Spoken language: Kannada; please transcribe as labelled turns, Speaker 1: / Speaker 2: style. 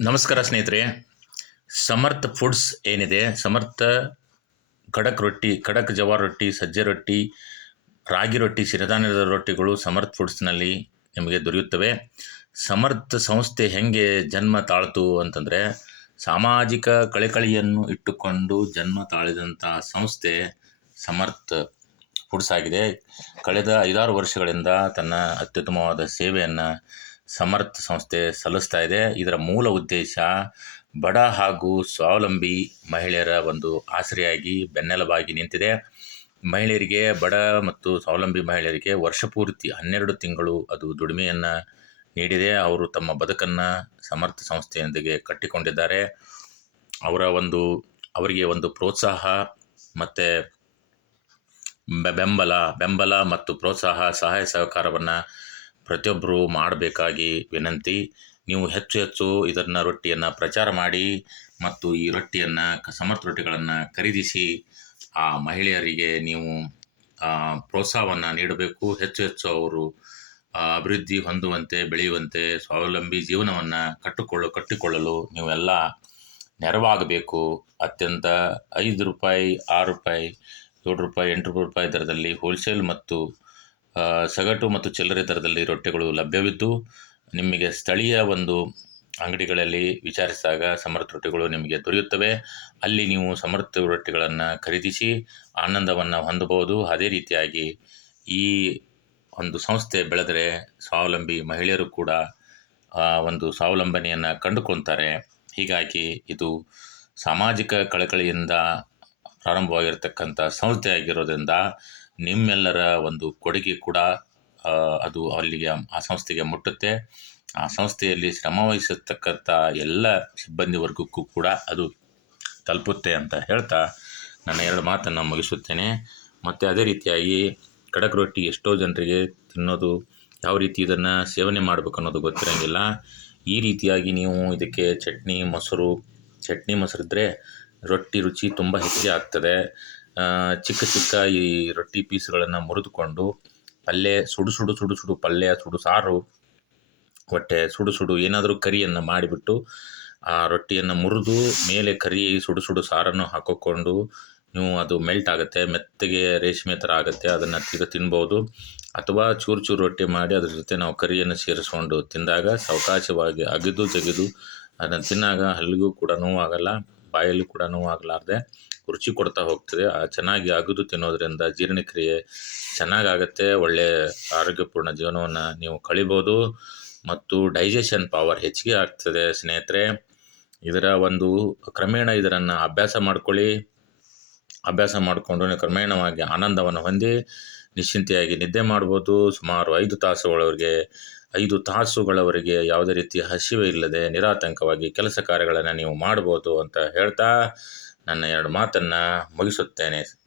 Speaker 1: ನಮಸ್ಕಾರ ಸ್ನೇಹಿತರೆ. ಸಮರ್ಥ ಫುಡ್ಸ್ ಏನಿದೆ? ಸಮರ್ಥ ಖಡಕ್ ರೊಟ್ಟಿ, ಖಡಕ್ ಜವಾರ್ ರೊಟ್ಟಿ, ಸಜ್ಜೆ ರೊಟ್ಟಿ, ರಾಗಿ ರೊಟ್ಟಿ ಸಿರಿಧಾನ್ಯದ ರೊಟ್ಟಿಗಳು ಸಮರ್ಥ ಫುಡ್ಸ್ನಲ್ಲಿ ನಿಮಗೆ ದೊರೆಯುತ್ತವೆ. ಸಮರ್ಥ ಸಂಸ್ಥೆ ಹೆಂಗೆ ಜನ್ಮ ತಾಳ್ತು ಅಂತಂದರೆ, ಸಾಮಾಜಿಕ ಕಳೆಕಳಿಯನ್ನು ಇಟ್ಟುಕೊಂಡು ಜನ್ಮ ತಾಳಿದಂಥ ಸಂಸ್ಥೆ ಸಮರ್ಥ ಫುಡ್ಸ್ ಆಗಿದೆ. ಕಳೆದ ಐದಾರು ವರ್ಷಗಳಿಂದ ತನ್ನ ಅತ್ಯುತ್ತಮವಾದ ಸೇವೆಯನ್ನು ಸಮರ್ಥ ಸಂಸ್ಥೆ ಸಲ್ಲಿಸ್ತಾ ಇದೆ. ಇದರ ಮೂಲ ಉದ್ದೇಶ ಬಡ ಹಾಗೂ ಸ್ವಾವಲಂಬಿ ಮಹಿಳೆಯರ ಒಂದು ಆಸರೆಯಾಗಿ ಬೆನ್ನೆಲುಬಾಗಿ ನಿಂತಿದೆ. ಮಹಿಳೆಯರಿಗೆ, ಬಡ ಮತ್ತು ಸ್ವಾವಲಂಬಿ ಮಹಿಳೆಯರಿಗೆ ವರ್ಷಪೂರ್ತಿ ಹನ್ನೆರಡು ತಿಂಗಳು ಅದು ದುಡಿಮೆಯನ್ನು ನೀಡಿದೆ. ಅವರು ತಮ್ಮ ಬದುಕನ್ನು ಸಮರ್ಥ ಸಂಸ್ಥೆಯೊಂದಿಗೆ ಕಟ್ಟಿಕೊಂಡಿದ್ದಾರೆ. ಅವರ ಒಂದು, ಅವರಿಗೆ ಒಂದು ಪ್ರೋತ್ಸಾಹ ಮತ್ತು ಬೆಂಬಲ ಬೆಂಬಲ ಮತ್ತು ಪ್ರೋತ್ಸಾಹ, ಸಹಾಯ ಸಹಕಾರವನ್ನು ಪ್ರತಿಯೊಬ್ಬರು ಮಾಡಬೇಕಾಗಿ ವಿನಂತಿ. ನೀವು ಹೆಚ್ಚು ಹೆಚ್ಚು ಇದನ್ನು ರೊಟ್ಟಿಯನ್ನು ಪ್ರಚಾರ ಮಾಡಿ ಮತ್ತು ಈ ರೊಟ್ಟಿಯನ್ನು ಸಮರ್ಥ ರೊಟ್ಟಿಗಳನ್ನು ಖರೀದಿಸಿ ಆ ಮಹಿಳೆಯರಿಗೆ ನೀವು ಪ್ರೋತ್ಸಾಹವನ್ನು ನೀಡಬೇಕು. ಹೆಚ್ಚು ಹೆಚ್ಚು ಅವರು ಅಭಿವೃದ್ಧಿ ಹೊಂದುವಂತೆ, ಬೆಳೆಯುವಂತೆ ಸ್ವಾವಲಂಬಿ ಜೀವನವನ್ನು ಕಟ್ಟುಕೊಳ್ಳು, ಕಟ್ಟಿಕೊಳ್ಳಲು ನೀವೆಲ್ಲ ನೆರವಾಗಬೇಕು. ಅತ್ಯಂತ ಐದು ರೂಪಾಯಿ, ಆರು ರೂಪಾಯಿ, ಏಳು ರೂಪಾಯಿ, ಎಂಟು ರೂಪಾಯಿ ದರದಲ್ಲಿ ಹೋಲ್ಸೇಲ್ ಮತ್ತು ಸಗಟು ಮತ್ತು ಚಿಲ್ಲರೆ ದರದಲ್ಲಿ ರೊಟ್ಟಿಗಳು ಲಭ್ಯವಿದ್ದು, ನಿಮಗೆ ಸ್ಥಳೀಯ ಒಂದು ಅಂಗಡಿಗಳಲ್ಲಿ ವಿಚಾರಿಸಿದಾಗ ಸಮರ್ಥ ರೊಟ್ಟಿಗಳು ನಿಮಗೆ ದೊರೆಯುತ್ತವೆ. ಅಲ್ಲಿ ನೀವು ಸಮರ್ಥ ರೊಟ್ಟಿಗಳನ್ನು ಖರೀದಿಸಿ ಆನಂದವನ್ನು ಹೊಂದಬಹುದು. ಅದೇ ರೀತಿಯಾಗಿ ಈ ಒಂದು ಸಂಸ್ಥೆ ಬೆಳೆದರೆ ಸ್ವಾವಲಂಬಿ ಮಹಿಳೆಯರು ಕೂಡ ಒಂದು ಸ್ವಾವಲಂಬನೆಯನ್ನು ಕಂಡುಕೊಳ್ತಾರೆ ಹೀಗಾಗಿ ಇದು ಸಾಮಾಜಿಕ ಕಳಕಳಿಯಿಂದ ಪ್ರಾರಂಭವಾಗಿರ್ತಕ್ಕಂಥ ಸಂಸ್ಥೆ ಆಗಿರೋದ್ರಿಂದ ನಿಮ್ಮೆಲ್ಲರ ಒಂದು ಕೊಡುಗೆ ಕೂಡ ಅದು ಅಲ್ಲಿಗೆ, ಆ ಸಂಸ್ಥೆಗೆ ಮುಟ್ಟುತ್ತೆ. ಆ ಸಂಸ್ಥೆಯಲ್ಲಿ ಶ್ರಮ ವಹಿಸತಕ್ಕಂಥ ಎಲ್ಲ ಸಿಬ್ಬಂದಿ ವರ್ಗಕ್ಕೂ ಕೂಡ ಅದು ತಲುಪುತ್ತೆ ಅಂತ ಹೇಳ್ತಾ ನನ್ನ ಎರಡು ಮಾತನ್ನು ಮುಗಿಸುತ್ತೇನೆ. ಮತ್ತು ಅದೇ ರೀತಿಯಾಗಿ ಖಡಕ್ ರೊಟ್ಟಿ ಎಷ್ಟೋ ಜನರಿಗೆ ತಿನ್ನೋದು ಯಾವ ರೀತಿ ಇದನ್ನು ಸೇವನೆ ಮಾಡಬೇಕು ಅನ್ನೋದು ಗೊತ್ತಿರೋಂಗಿಲ್ಲ. ಈ ರೀತಿಯಾಗಿ ನೀವು ಇದಕ್ಕೆ ಚಟ್ನಿ, ಮೊಸರು, ಚಟ್ನಿ ಮೊಸರಿದ್ದರೆ ರೊಟ್ಟಿ ರುಚಿ ತುಂಬ ಹೆಚ್ಚಿಗೆ ಆಗ್ತದೆ. ಚಿಕ್ಕ ಚಿಕ್ಕ ಈ ರೊಟ್ಟಿ ಪೀಸ್ಗಳನ್ನು ಮುರಿದುಕೊಂಡು ಪಲ್ಯ ಸುಡು ಸುಡು ಸುಡು ಸುಡು ಪಲ್ಯ, ಸುಡು ಸಾರು ಹೊಟ್ಟೆ ಸುಡು ಸುಡು ಏನಾದರೂ ಕರಿಯನ್ನು ಮಾಡಿಬಿಟ್ಟು ಆ ರೊಟ್ಟಿಯನ್ನು ಮುರಿದು ಮೇಲೆ ಕರಿ ಸುಡು ಸುಡು ಸಾರನ್ನು ಹಾಕಿಕೊಂಡು ನೀವು ಅದು ಮೆಲ್ಟ್ ಆಗುತ್ತೆ, ಮೆತ್ತಗೆ ರೇಷ್ಮೆ ಥರ ಆಗುತ್ತೆ, ಅದನ್ನು ತಿಗ ತಿನ್ಬೋದು. ಅಥವಾ ಚೂರು ಚೂರು ರೊಟ್ಟಿ ಮಾಡಿ ಅದ್ರ ಜೊತೆ ನಾವು ಕರಿಯನ್ನು ಸೇರಿಸ್ಕೊಂಡು ತಿಂದಾಗ ಸಾವಕಾಶವಾಗಿ ಅಗಿದು ಜಗಿದು ಅದನ್ನು ತಿನ್ನಾಗ ಹಲ್ಲಿಗೂ ಕೂಡ ನೋವಾಗಲ್ಲ ಬಾಯಲ್ಲಿ ಕೂಡ ನೋವಾಗಲಾರ್ದೆ ರುಚಿ ಕೊಡ್ತಾ ಹೋಗ್ತದೆ. ಆ ಚೆನ್ನಾಗಿ ಅಗದು ತಿನ್ನೋದ್ರಿಂದ ಜೀರ್ಣಕ್ರಿಯೆ ಚೆನ್ನಾಗಾಗತ್ತೆ. ಒಳ್ಳೆಯ ಆರೋಗ್ಯಪೂರ್ಣ ಜೀವನವನ್ನು ನೀವು ಕಳಿಬೋದು ಮತ್ತು ಡೈಜೆಷನ್ ಪವರ್ ಹೆಚ್ಚಿಗೆ ಆಗ್ತದೆ ಸ್ನೇಹಿತರೆ. ಇದರ ಒಂದು ಕ್ರಮೇಣ ಇದರನ್ನು ಅಭ್ಯಾಸ ಮಾಡ್ಕೊಳ್ಳಿ. ಅಭ್ಯಾಸ ಮಾಡಿಕೊಂಡು ಕ್ರಮೇಣವಾಗಿ ಆನಂದವನ್ನು ಹೊಂದಿ ನಿಶ್ಚಿಂತೆಯಾಗಿ ನಿದ್ದೆ ಮಾಡ್ಬೋದು. ಸುಮಾರು ಐದು ತಾಸುಗಳವರಿಗೆ, ಐದು ತಾಸುಗಳವರೆಗೆ ಯಾವುದೇ ರೀತಿಯ ಹಸಿವೆ ಇಲ್ಲದೆ ನಿರಾತಂಕವಾಗಿ ಕೆಲಸ ಕಾರ್ಯಗಳನ್ನು ನೀವು ಮಾಡ್ಬೋದು ಅಂತ ಹೇಳ್ತಾ ನನ್ನ ಎರಡು ಮಾತನ್ನು ಮುಗಿಸುತ್ತೇನೆ.